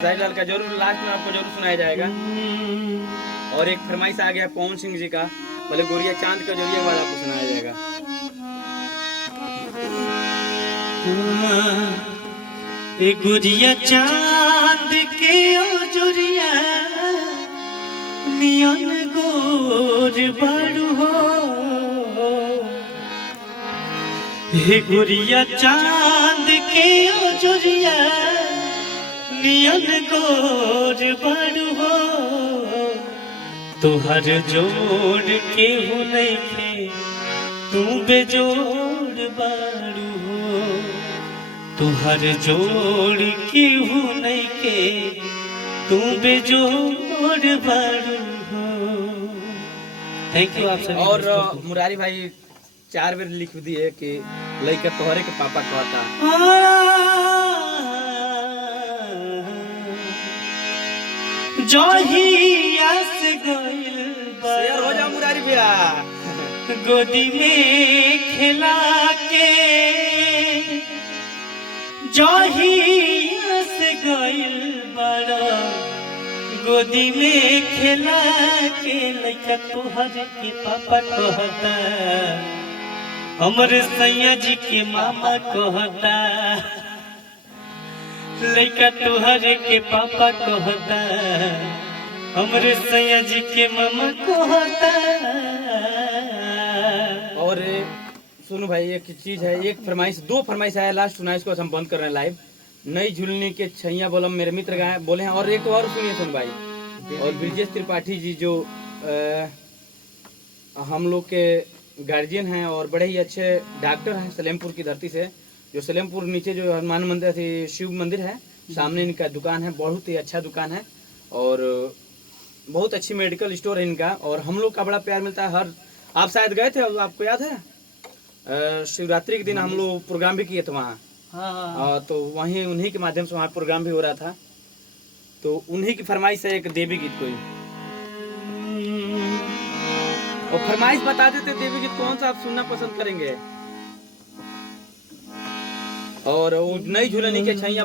लाल का जरूर लास्ट में आपको जरूर सुनाया जाएगा। और एक फरमाइश आ गया पवन सिंह जी का, बोले गोरिया चांद का जरिए वाला आपको सुनाया जाएगा। ए गुरिया चांद के ओ जोरिया नियन गोर बारू हो। हे गुरिया चांद के ओ जोरिया नियन गोर बारू हो। तुहर जोड़ के हो नइखे तू बेजोड़ बारू हो। तुहर जोड़ के हो नइखे तू बेजोड़ बारू हो। थैंक यू आप सभी। और मुरारी भाई 4 बार लिख दिए कि लइका तोहरे के पापा कहता। जहिया से गइल शेयर हो जा मुरारी भैया। गोदी में खिला के जहिया से गइल बड़ा गोदी में खिला के लइका तोहर के पापा कहता हमरे सैया जी के मामा कहता। लइका तोहर के पापा कहता हमरे सैया जी के मामा कहता। और सुनो भाई एक चीज है, एक फरमाइश 2 फरमाइश आया लास्ट सुना, इसको हम बंद कर रहे हैं लाइव। नई झुलनी के छैया बोलम मेरे मित्र गाए बोले हैं। और एक और सुनिए सुन भाई, और ब्रिजेश त्रिपाठी जी जो हम लोग के गार्जियन हैं और बड़े ही अच्छे डॉक्टर हैं सलेमपुर की धरती से, जो सलेमपुर नीचे जो हनुमान मंदिर थी शिव मंदिर है सामने इनका दुकान है, बहुत ही अच्छा दुकान है और बहुत अच्छी मेडिकल स्टोर है इनका। और हम लोग का बड़ा प्यार मिलता है। हर आप शायद गए थे, आपको याद है शिवरात्रि के दिन हम लोग प्रोग्राम भी किए थे वहाँ। हाँ। तो वहीं उन्हीं के माध्यम से वहाँ प्रोग्राम भी हो रहा था, तो उन्हीं की फरमाइश है एक देवी गीत कोई। और फरमाइश बता देते देवी गीत कौन सा आप सुनना पसंद करेंगे। और वो नई झुलनी के छैया